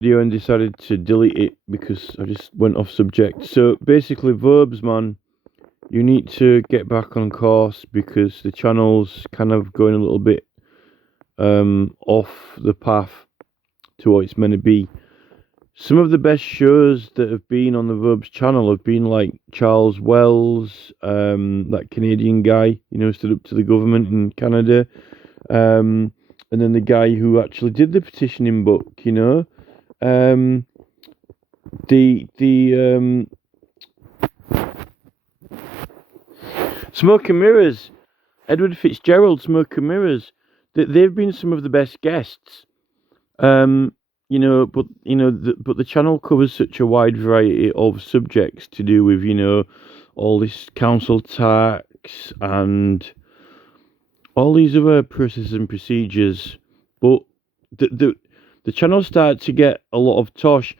video and decided to delete it because I just went off subject. So basically, verbs, man, you need to get back on course because the channel's kind of going a little bit off the path to what it's meant to be. Some of the best shows that have been on the Verbs channel have been like Charles Wells, that Canadian guy, stood up to the government in Canada, and then the guy who actually did the petitioning book, the Smoke and Mirrors, Edward Fitzgerald, Smoke and Mirrors, they've been some of the best guests. But the channel covers such a wide variety of subjects to do with, all this council tax and all these other processes and procedures. But the channel started to get a lot of tosh.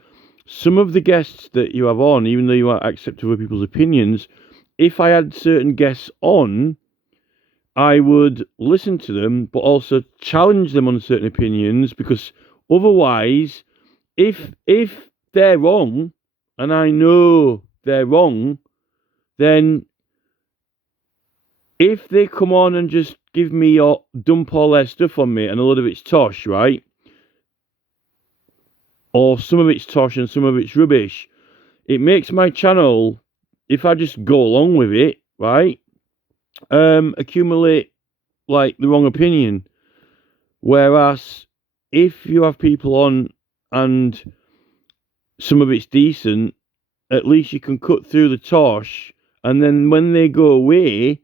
Some of the guests that you have on, even though you might accept other people's opinions, if I had certain guests on, I would listen to them, but also challenge them on certain opinions, because otherwise, if they're wrong, and I know they're wrong, then if they come on and just give me or dump all their stuff on me, and a lot of it's tosh, right? Or some of it's tosh and some of it's rubbish, it makes my channel, if I just go along with it, right, accumulate like the wrong opinion. Whereas if you have people on and some of it's decent, at least you can cut through the tosh, and then when they go away,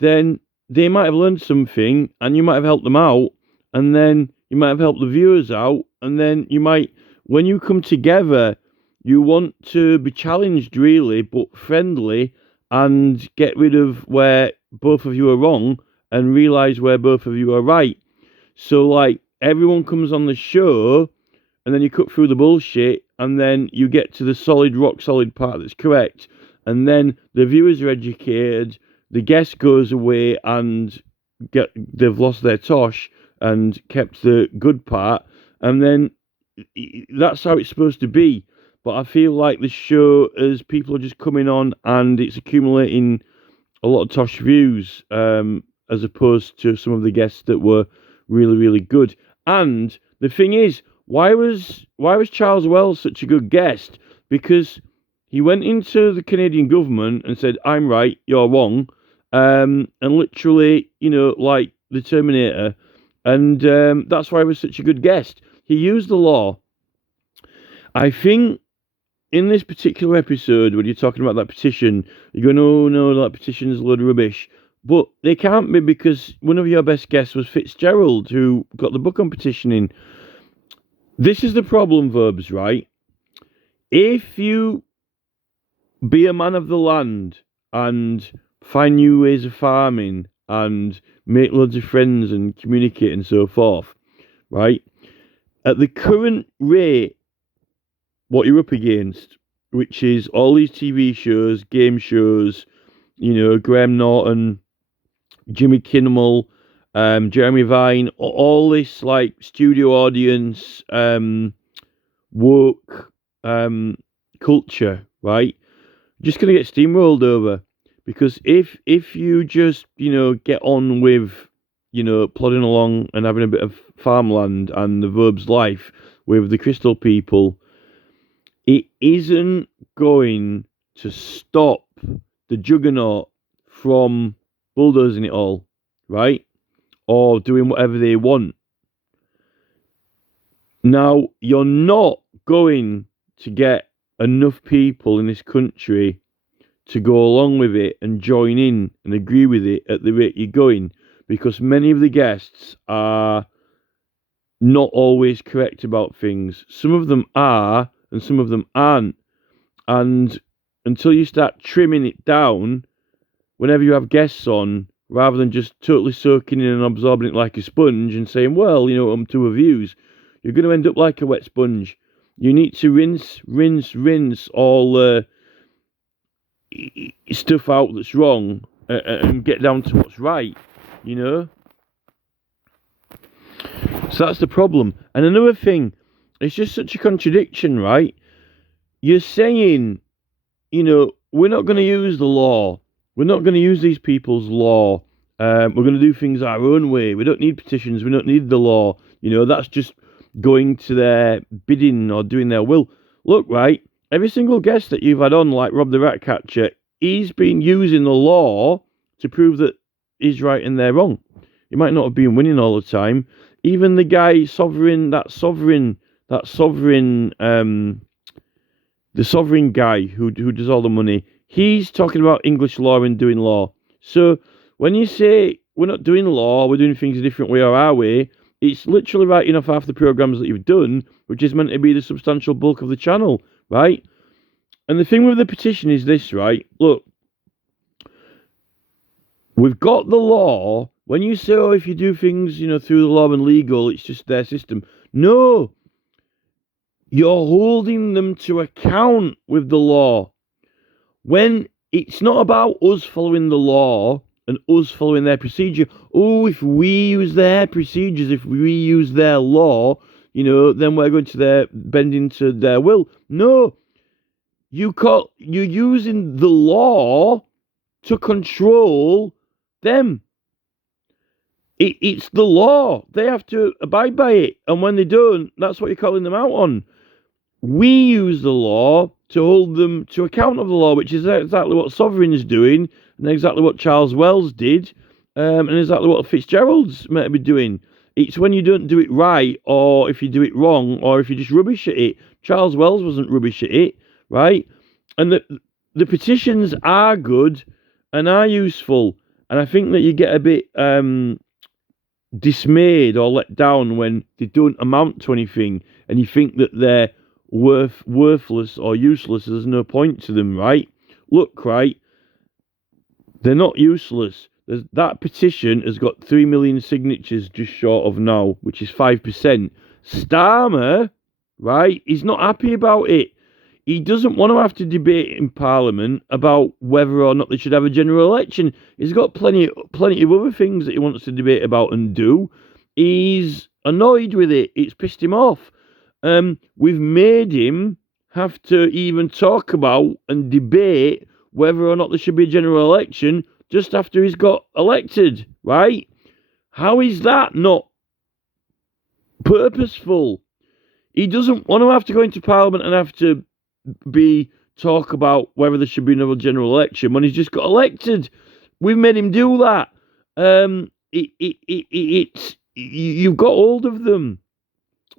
then they might have learned something and you might have helped them out, and then you might have helped the viewers out, and then you might, when you come together, you want to be challenged really, but friendly, and get rid of where both of you are wrong and realise where both of you are right. So like everyone comes on the show, and then you cut through the bullshit, and then you get to the solid, rock solid part that's correct, and then the viewers are educated, the guest goes away and they've lost their tosh and kept the good part, and then that's how it's supposed to be. But I feel like the show, as people are just coming on and it's accumulating a lot of tosh views, as opposed to some of the guests that were really, really good. And the thing is, why was Charles Wells such a good guest? Because he went into the Canadian government and said, "I'm right, you're wrong," and literally, like the Terminator. And that's why he was such a good guest. He used the law. I think in this particular episode, when you're talking about that petition, you're going, "Oh no, that petition's a load of rubbish." But they can't be, because one of your best guests was Fitzgerald, who got the book on petitioning. This is the problem, Verbs, right? If you be a man of the land and find new ways of farming and make loads of friends and communicate and so forth, right? At the current rate, what you're up against, which is all these TV shows, game shows, Graham Norton, Jimmy Kimmel, Jeremy Vine, all this like studio audience, woke culture, right? Just gonna get steamrolled over, because if you just get on with plodding along and having a bit of farmland and the Verbs life with the Crystal people, it isn't going to stop the juggernaut from bulldozing it all, right? Or doing whatever they want. Now, you're not going to get enough people in this country to go along with it and join in and agree with it at the rate you're going, because many of the guests are not always correct about things. Some of them are, and some of them aren't. And until you start trimming it down, whenever you have guests on, rather than just totally soaking in and absorbing it like a sponge and saying, well, to reviews, you're going to end up like a wet sponge. You need to rinse all stuff out that's wrong, and get down to what's right, So that's the problem. And another thing It's just such a contradiction, right? You're saying, we're not going to use the law. We're not going to use these people's law. We're going to do things our own way. We don't need petitions. We don't need the law. That's just going to their bidding or doing their will. Look, right, every single guest that you've had on, like Rob the Ratcatcher, he's been using the law to prove that he's right and they're wrong. He might not have been winning all the time. Even the guy, the sovereign guy who does all the money, he's talking about English law and doing law. So when you say we're not doing law, we're doing things a different way or our way, it's literally writing off half the programmes that you've done, which is meant to be the substantial bulk of the channel, right? And the thing with the petition is this, right? Look, we've got the law. When you say, if you do things, through the law and legal, it's just their system. No. You're holding them to account with the law. When it's not about us following the law and us following their procedure. Oh, if we use their procedures, if we use their law, then we're going to bending to their will. No. You're using the law to control them. It's the law. They have to abide by it. And when they don't, that's what you're calling them out on. We use the law to hold them to account of the law, which is exactly what Sovereign is doing, and exactly what Charles Wells did, and exactly what Fitzgerald's meant to be doing. It's when you don't do it right, or if you do it wrong, or if you just rubbish at it. Charles Wells wasn't rubbish at it, right? And the petitions are good and are useful, and I think that you get a bit dismayed or let down when they don't amount to anything, and you think that they're worthless or useless. There's no point to them, right? Look, right, they're not useless. That petition has got 3 million signatures just short of now, which is 5%. Starmer, right, he's not happy about it. He doesn't want to have to debate in Parliament about whether or not they should have a general election. He's got plenty of other things that he wants to debate about and do. He's annoyed with it. It's pissed him off. We've made him have to even talk about and debate whether or not there should be a general election just after he's got elected, right? How is that not purposeful? He doesn't want to have to go into Parliament and have to talk about whether there should be another general election when he's just got elected. We've made him do that. You've got hold of them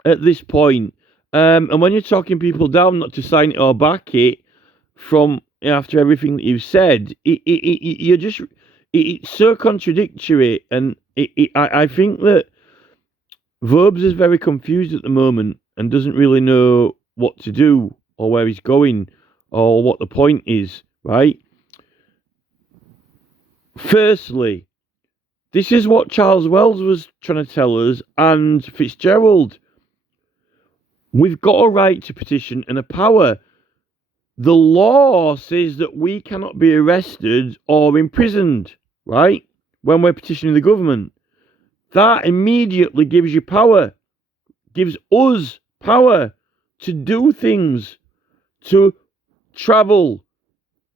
at this point. And when you're talking people down not to sign it or back it from after everything that you've said, it's so contradictory. And I think that Verbs is very confused at the moment and doesn't really know what to do or where he's going or what the point is, right? Firstly, this is what Charles Wells was trying to tell us and Fitzgerald. We've got a right to petition and a power. The law says that we cannot be arrested or imprisoned, right? When we're petitioning the government. That immediately gives you power. Gives us power to do things. To travel.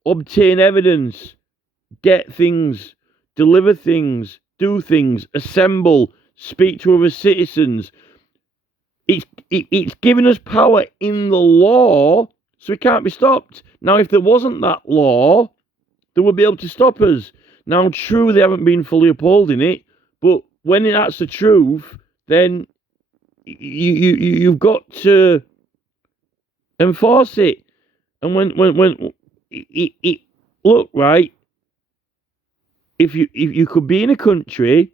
Obtain evidence. Get things. Deliver things. Do things. Assemble. Speak to other citizens. It's giving us power in the law, so it can't be stopped. Now, if there wasn't that law, they would be able to stop us. Now, true, they haven't been fully upholding it, but when that's the truth, then you've got to enforce it. And when look, right, if you could be in a country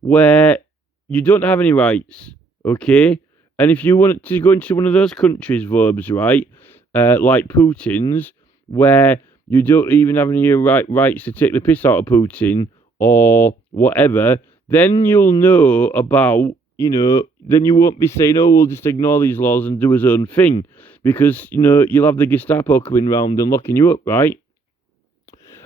where you don't have any rights, okay? And if you want to go into one of those countries, Verbs, right, like Putin's, where you don't even have any rights to take the piss out of Putin or whatever, then you'll know about, then you won't be saying, oh, we'll just ignore these laws and do his own thing. Because, you'll have the Gestapo coming round and locking you up, right?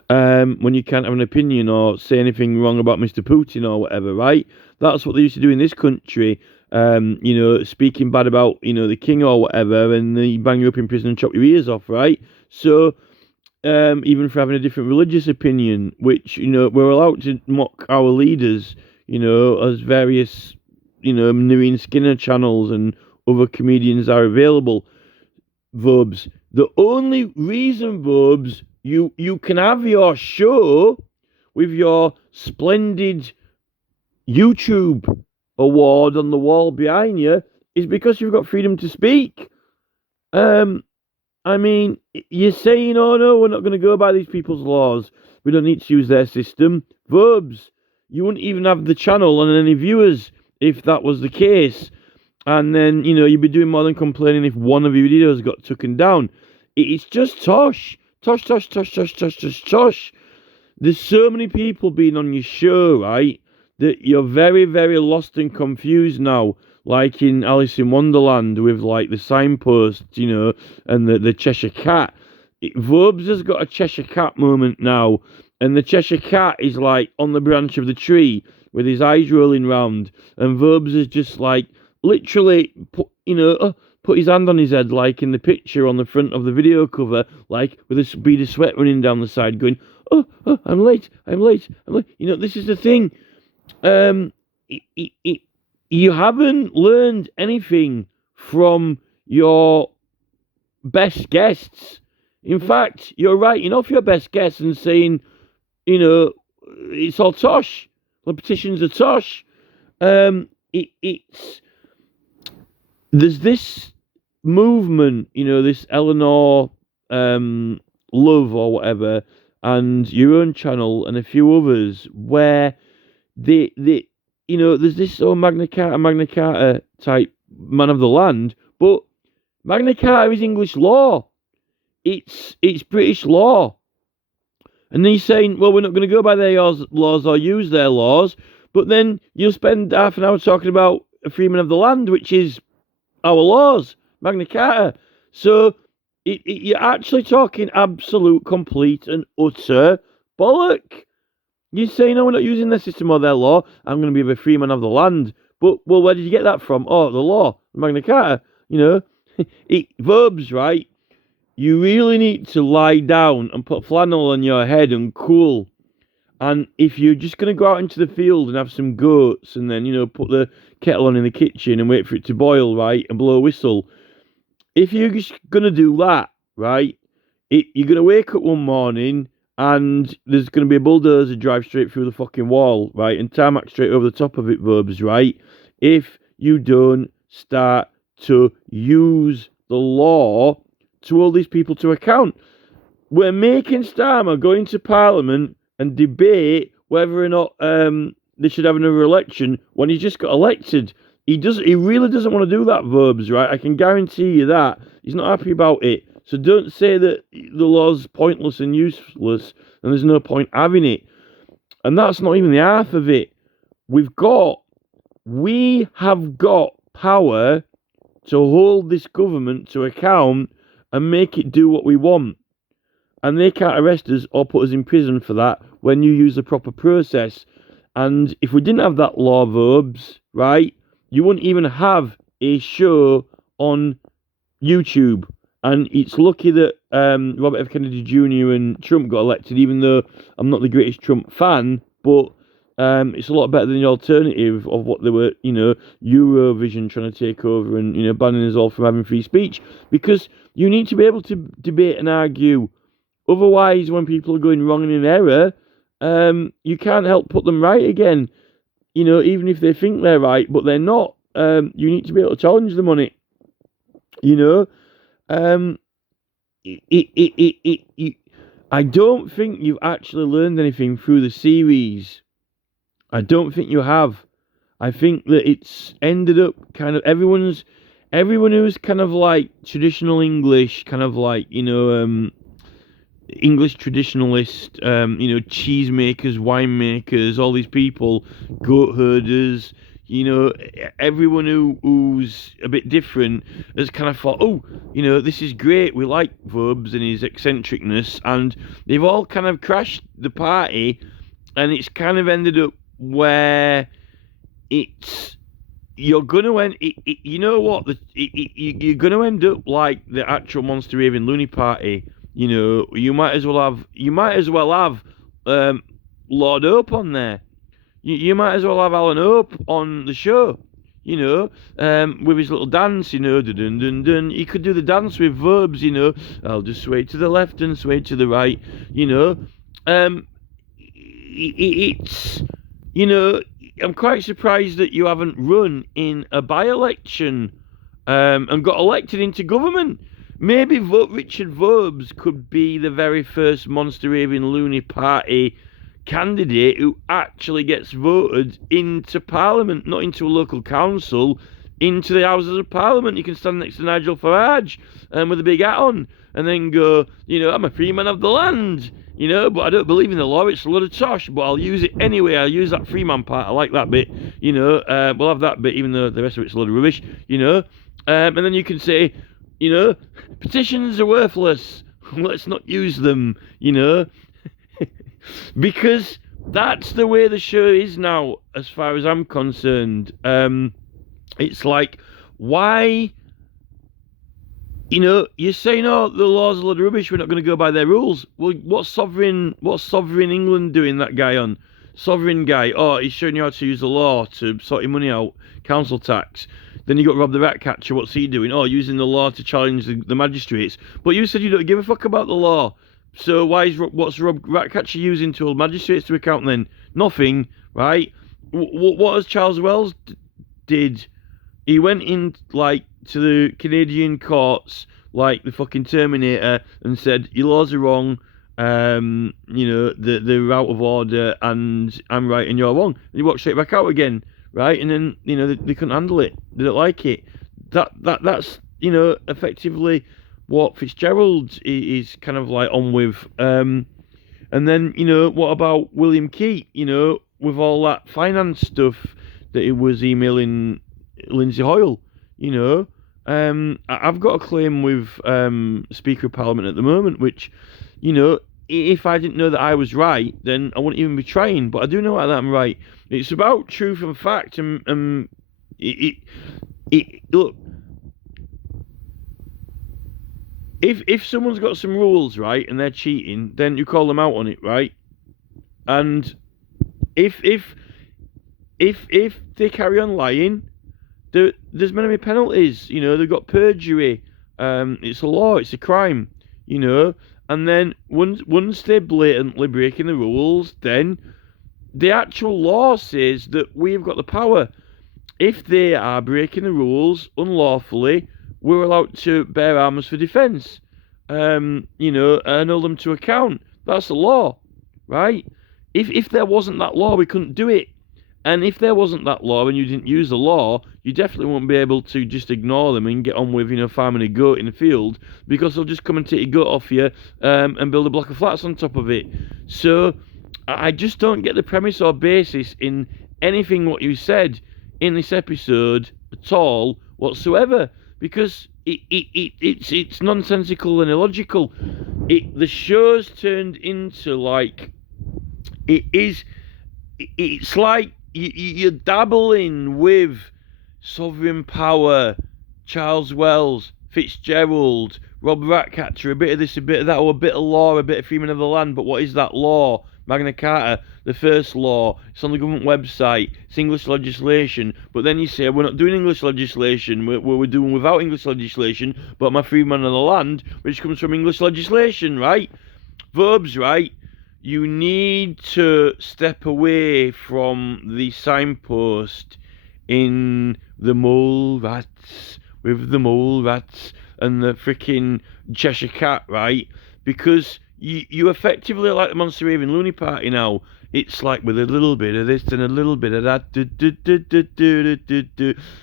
When you can't have an opinion or say anything wrong about Mr. Putin or whatever, right? That's what they used to do in this country. speaking bad about, the king or whatever, and they bang you up in prison and chop your ears off, right? So, even for having a different religious opinion, which, we're allowed to mock our leaders, as various, Marine Skinner channels and other comedians are available. Vubs, the only reason, Vubs, you can have your show with your splendid YouTube award on the wall behind you is because you've got freedom to speak. I mean, you're saying, oh no, we're not going to go by these people's laws. We don't need to use their system. Verbs, you wouldn't even have the channel and any viewers if that was the case. And then, you'd be doing more than complaining if one of your videos got taken down. It's just tosh. Tosh, tosh, tosh, tosh, tosh, tosh, tosh. There's so many people being on your show, right, that you're very, very lost and confused now. Like in Alice in Wonderland with, like, the signposts, and the Cheshire Cat. Verbs has got a Cheshire Cat moment now. And the Cheshire Cat is, like, on the branch of the tree with his eyes rolling round. And Verbs is just, like, literally put his hand on his head, like in the picture on the front of the video cover, like with a bead of sweat running down the side, going, oh, I'm late. This is the thing. You haven't learned anything from your best guests. In fact, you're writing off your best guests and saying, it's all tosh. The petitions are tosh. There's this movement, this Eleanor Love or whatever, and your own channel and a few others where there's this Magna Carta type man of the land, but Magna Carta is English law. It's British law. And then you're saying, well, we're not going to go by their laws or use their laws, but then you'll spend half an hour talking about a freeman of the land, which is our laws, Magna Carta. So you're actually talking absolute, complete and utter bollock. You say, no, we're not using their system or their law. I'm going to be a free man of the land. But, well, where did you get that from? Oh, the law, Magna Carta. Verbs, right? You really need to lie down and put flannel on your head and cool. And if you're just going to go out into the field and have some goats and then, put the kettle on in the kitchen and wait for it to boil, right, and blow a whistle, if you're just going to do that, right, you're going to wake up one morning and there's going to be a bulldozer drive straight through the fucking wall, right, and tarmac straight over the top of it, Verbs, right, if you don't start to use the law to hold these people to account. We're making Starmer go into Parliament and debate whether or not they should have another election when he's just got elected. He really doesn't want to do that, Verbs, right? I can guarantee you that. He's not happy about it. So don't say that the law's pointless and useless and there's no point having it. And that's not even the half of it. We have got power to hold this government to account and make it do what we want. And they can't arrest us or put us in prison for that when you use the proper process. And if we didn't have that law, Verbs, right, you wouldn't even have a show on YouTube. And it's lucky that Robert F. Kennedy Jr. and Trump got elected, even though I'm not the greatest Trump fan, but it's a lot better than the alternative of what they were, Eurovision trying to take over and, banning us all from having free speech. Because you need to be able to debate and argue. Otherwise, when people are going wrong and in error, you can't help put them right again. Even if they think they're right, but they're not. You need to be able to challenge them on it. I don't think you've actually learned anything through the series. I don't think you have. I think that it's ended up kind of everyone who's kind of like traditional English, kind of like, English traditionalist, cheesemakers, winemakers, all these people, goat herders, everyone who's a bit different has kind of thought, this is great, we like Verbs and his eccentricness, and they've all kind of crashed the party, and it's kind of ended up where it's you're gonna end. You know what? You're gonna end up like the actual Monster Raving Looney Party. You know, you might as well have. Lord Hope on there. You might as well have Alan Hope on the show. You know, with his little dance. You know, dun dun dun dun. He could do the dance with verbs. You know, I'll just sway to the left and sway to the right. You know, it's, you know, I'm quite surprised that you haven't run in a by-election and got elected into government. Maybe Richard Verbs could be the very first Monster Raving Looney Party candidate who actually gets voted into Parliament, not into a local council, into the Houses of Parliament. You can stand next to Nigel Farage with a big hat on and then go, you know, I'm a free man of the land. You know, but I don't believe in the law. It's a lot of tosh, but I'll use it anyway. I'll use that Freeman part. I like that bit. You know, we'll have that bit, even though the rest of it's a lot of rubbish. You know, and then you can say, you know, petitions are worthless. Let's not use them. You know, because that's the way the show is now, as far as I'm concerned. It's like, why? You know, you're saying, oh, the law's a load of rubbish, we're not going to go by their rules. Well, what's sovereign England doing that guy on? Sovereign guy, oh, he's showing you how to use the law to sort your money out, council tax. Then you got Rob the Ratcatcher, what's he doing? Oh, using the law to challenge the magistrates. But you said you don't give a fuck about the law. So what's Rob Ratcatcher using to hold magistrates to account then? Nothing, right? What has Charles Wells did? He went in, like, to the Canadian courts, like the fucking Terminator, and said, your laws are wrong, you know, they're out of order, and I'm right and you're wrong. And he walked straight back out again, right? And then, you know, they couldn't handle it. They don't like it. That's, you know, effectively what Fitzgerald is kind of like on with. And then, you know, what about William Keat, you know, with all that finance stuff that he was emailing Lindsay Hoyle? You know, I've got a claim with Speaker of Parliament at the moment, which, you know, if I didn't know that I was right, then I wouldn't even be trying. But I do know that I'm right. It's about truth and fact. And look, if someone's got some rules, right, and they're cheating, then you call them out on it, right? And if they carry on lying, there's many penalties. You know, they've got perjury. It's a law. It's a crime. You know, and then once they're blatantly breaking the rules, then the actual law says that we've got the power. If they are breaking the rules unlawfully, we're allowed to bear arms for defence. You know, and hold them to account. That's the law, right? If there wasn't that law, we couldn't do it. And if there wasn't that law and you didn't use the law, you definitely won't be able to just ignore them and get on with, you know, farming a goat in the field, because they'll just come and take your goat off you and build a block of flats on top of it. So I just don't get the premise or basis in anything what you said in this episode at all whatsoever, because it's nonsensical and illogical. The show's turned into like it's like you're dabbling with sovereign power, Charles Wells, Fitzgerald, Rob Ratcatcher, a bit of this, a bit of that, or a bit of law, a bit of freeman of the land. But what is that law? Magna Carta, the first law. It's on the government website. It's English legislation. But then you say, we're not doing English legislation. We're doing without English legislation. But I'm a freeman of the land, which comes from English legislation, right? Verbs, right? You need to step away from the signpost in the mole rats, with the mole rats and the freaking Cheshire Cat, right? Because you effectively are like the Monster Raving Looney Party now. It's like with a little bit of this and a little bit of that.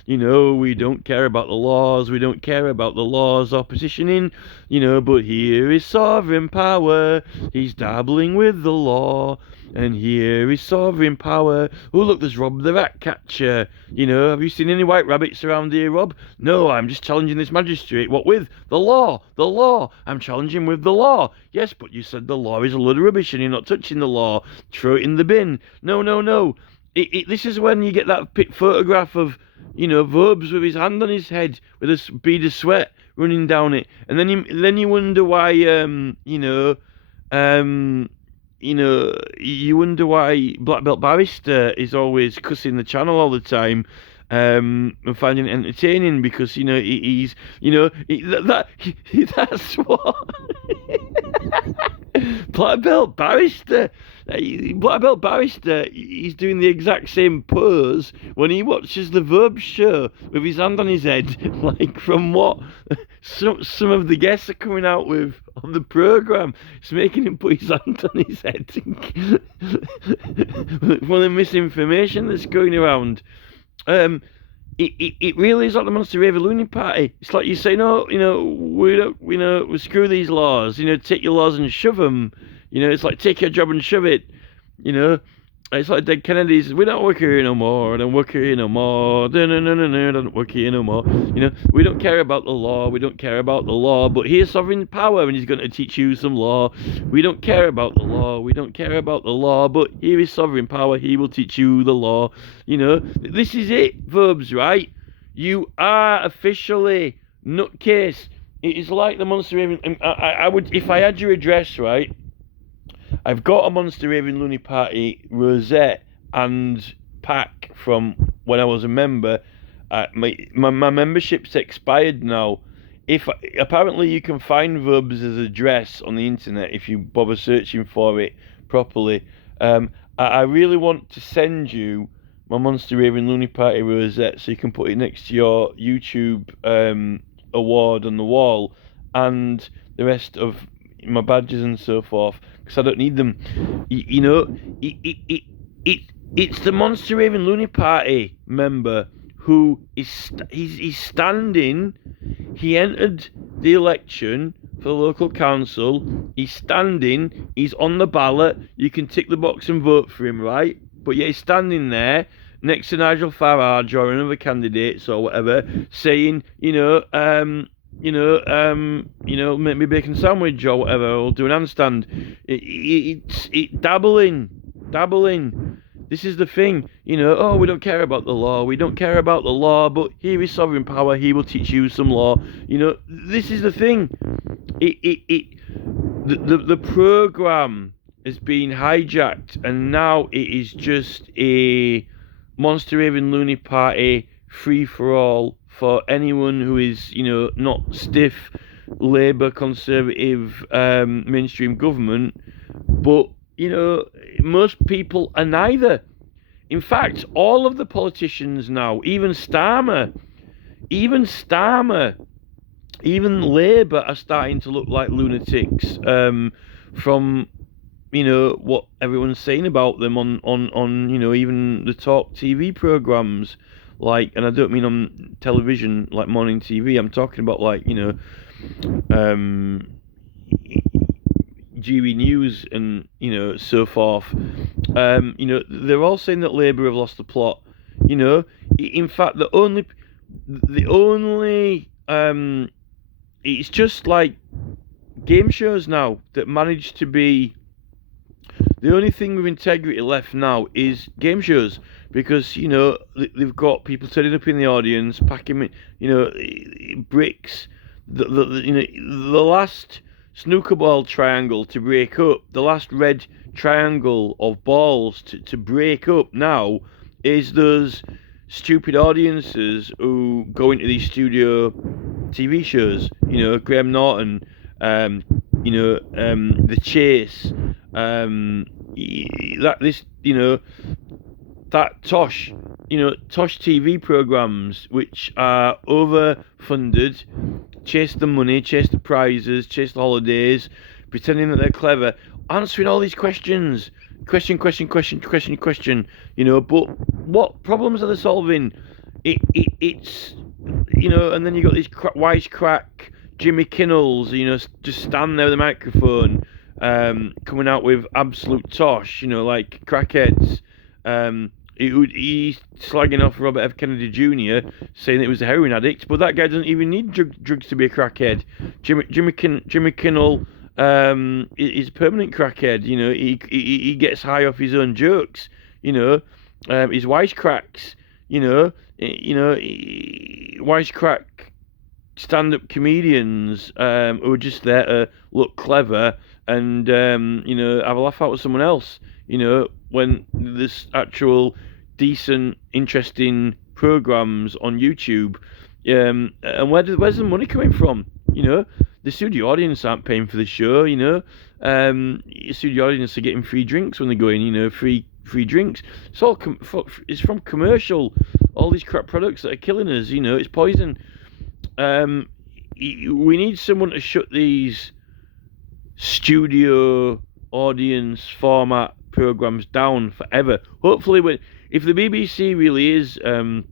You know, we don't care about the laws. We don't care about the laws or petitioning. You know, but here is sovereign power. He's dabbling with the law. And here is sovereign power. Oh, look, there's Rob the Ratcatcher. You know, have you seen any white rabbits around here, Rob? No, I'm just challenging this magistrate. What with? The law. The law. I'm challenging with the law. Yes, but you said the law is a load of rubbish and you're not touching the law. Throw it in the bin. No. This is when you get that photograph of, verbs with his hand on his head with a bead of sweat running down it, and then you wonder why, you wonder why Black Belt Barrister is always cussing the channel all the time, and finding it entertaining because he's that's what Black Belt Barrister. Black Belt Barrister, he's doing the exact same pose when he watches the Verb show with his hand on his head, like from what some of the guests are coming out with on the programme. It's making him put his hand on his head. One of the misinformation that's going around. It really is like the Monster Raver Looney Party. It's like you say, no, we screw these laws. Take your laws and shove them. It's like take your job and shove it. It's like Dead Kennedys. We don't work here no more. Don't work here no more. No, don't work here no more. We don't care about the law. We don't care about the law. But here's sovereign power, and he's going to teach you some law. We don't care about the law. We don't care about the law. But here is sovereign power. He will teach you the law. This is it, verbs, right? You are officially nutcase. It is like the Monster Raven. I would, if I had your address, right? I've got a Monster Raven Looney Party rosette and pack from when I was a member. My membership's expired now. Apparently you can find Verbs' address on the internet if you bother searching for it properly. I really want to send you my Monster Raven Looney Party rosette so you can put it next to your YouTube award on the wall and the rest of my badges and so forth, because I don't need them. It's the Monster Raven Looney Party member who is he's standing. He entered the election for the local council. He's standing. He's on the ballot. You can tick the box and vote for him, right? But yeah, he's standing there next to Nigel Farage or another candidate or whatever, saying, make me a bacon sandwich or whatever, or do an handstand. It's dabbling. This is the thing, we don't care about the law. We don't care about the law, but here is sovereign power. He will teach you some law. This is the thing. The program has been hijacked, and now it is just a Monster Raven Looney Party free for all for anyone who is, not stiff Labour Conservative mainstream government, but most people are neither. In fact, all of the politicians now, even Starmer, even Labour are starting to look like lunatics from what everyone's saying about them on even the talk TV programs, like, and I don't mean on television like morning TV. I'm talking about like GB News and so forth. They're all saying that Labour have lost the plot. In fact, the only it's just like game shows now that manage to be. The only thing with integrity left now is game shows, because they've got people turning up in the audience, packing bricks. The last snooker ball triangle to break up, the last red triangle of balls to break up now is those stupid audiences who go into these studio TV shows. Graham Norton, The Chase, that Tosh TV programs, which are overfunded, chase the money, chase the prizes, chase the holidays, pretending that they're clever, answering all these questions, question. But what problems are they solving? It's and then you got these wisecrack Jimmy Kinnells, just stand there with a microphone, coming out with absolute tosh, like crackheads. He's slagging off Robert F. Kennedy Jr., saying that he was a heroin addict, but that guy doesn't even need drugs to be a crackhead. Jimmy Kinnell is a permanent crackhead. He gets high off his own jokes. His wisecracks. wisecrack stand-up comedians who are just there to look clever and have a laugh out with someone else. When there's actual decent, interesting programs on YouTube. And where's the money coming from? The studio audience aren't paying for the show. The studio audience are getting free drinks when they go in. Free drinks. It's all it's from commercial. All these crap products that are killing us. It's poison. We need someone to shut these studio audience format programs down forever. Hopefully, if the BBC really is in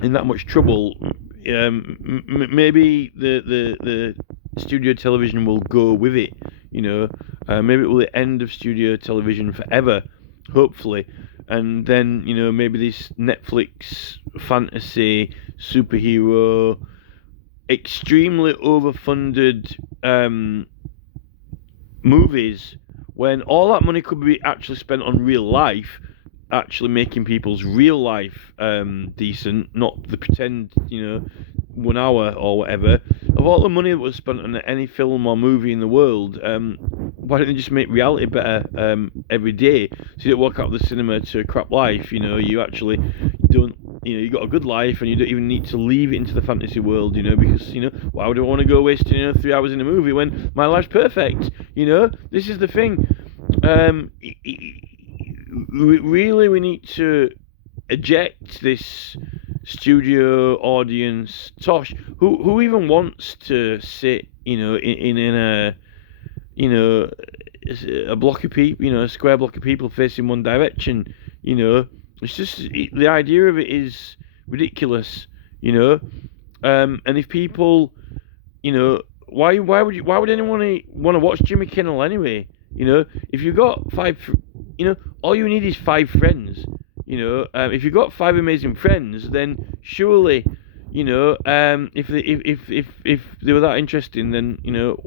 that much trouble, maybe the studio television will go with it. Maybe it will be the end of studio television forever. Hopefully, and then maybe this Netflix fantasy superhero, extremely overfunded movies, when all that money could be actually spent on real life, actually making people's real life decent, not the pretend 1 hour or whatever. Of all the money that was spent on any film or movie in the world, why don't they just make reality better every day, so you don't walk out of the cinema to a crap life? You actually don't, you got a good life, and you don't even need to leave it into the fantasy world, because why would I want to go wasting 3 hours in a movie when my life's perfect? This is the thing. Really, we need to eject this studio audience tosh. Who even wants to sit in a a block of people, a square block of people facing one direction? It's just, the idea of it is ridiculous. And if people, why would anyone want to watch Jimmy Kimmel anyway? If you've got five, all you need is 5 friends. If you've got 5 amazing friends, then surely, if they were that interesting, then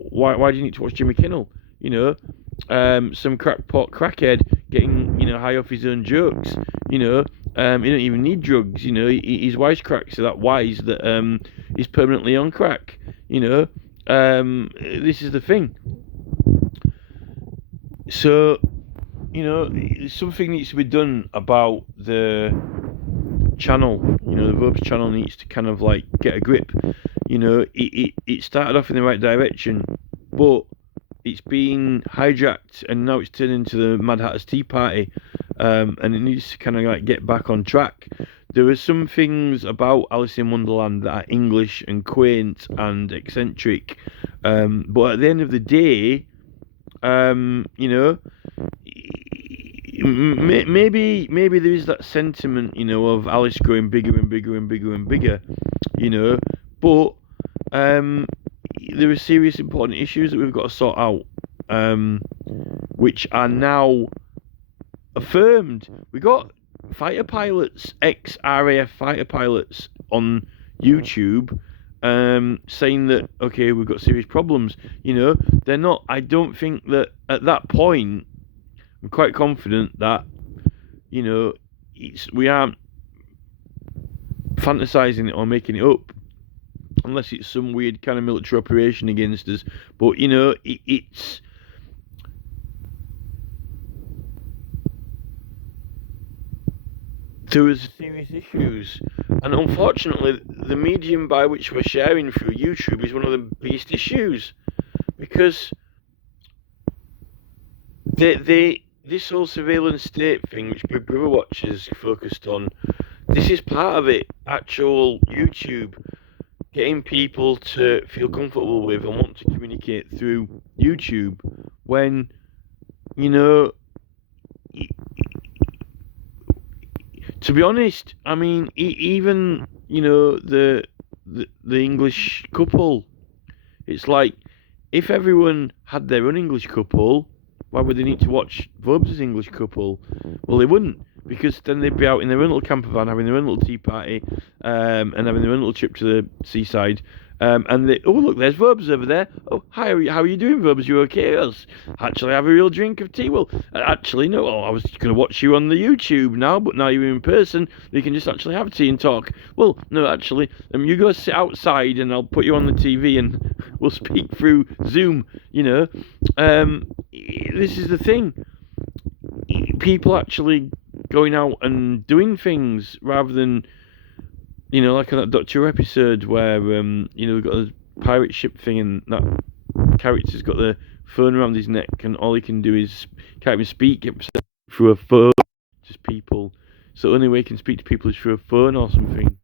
why do you need to watch Jimmy Kimmel? Some crackpot crackhead getting high off his own jokes. He don't even need drugs. He's wisecracks are that wise that he's permanently on crack. This is the thing. So, something needs to be done about the channel. The Vobes channel needs to kind of get a grip. It started off in the right direction, but it's been hijacked, and now it's turned into the Mad Hatter's Tea Party, and it needs to kind of get back on track. There are some things about Alice in Wonderland that are English and quaint and eccentric, but at the end of the day, maybe there is that sentiment, of Alice growing bigger and bigger and bigger and bigger, but there are serious important issues that we've got to sort out, which are now affirmed. We got fighter pilots, ex-RAF fighter pilots on YouTube, saying that, okay, we've got serious problems. They're not, I don't think that at that point, I'm quite confident that, we aren't fantasizing it or making it up, unless it's some weird kind of military operation against us. But, it's... There was serious issues, and unfortunately, the medium by which we're sharing through YouTube is one of the biggest issues, because this whole surveillance state thing, which Big Brother Watchers focused on, this is part of it. Actual YouTube, getting people to feel comfortable with and want to communicate through YouTube, when, to be honest, I mean, even, the English couple, it's like, if everyone had their own English couple, why would they need to watch Vobes' English couple? Well, they wouldn't, because then they'd be out in their own little camper van, having their own little tea party, and having their own little trip to the seaside, And they, oh look, there's Verbs over there. Oh, hi, how are you doing, Verbs? You okay? Yes. Actually, have a real drink of tea. Well, actually, no. Oh, I was going to watch you on the YouTube now, but now you're in person. You can just actually have tea and talk. Well, no, actually, you go sit outside, and I'll put you on the TV, and we'll speak through Zoom. You know, this is the thing. People actually going out and doing things rather than, you know, like on that Doctor Who episode where you know, we've got a pirate ship thing and that character's got the phone around his neck and all he can do is can't even speak except through a phone to people. So the only way he can speak to people is through a phone or something.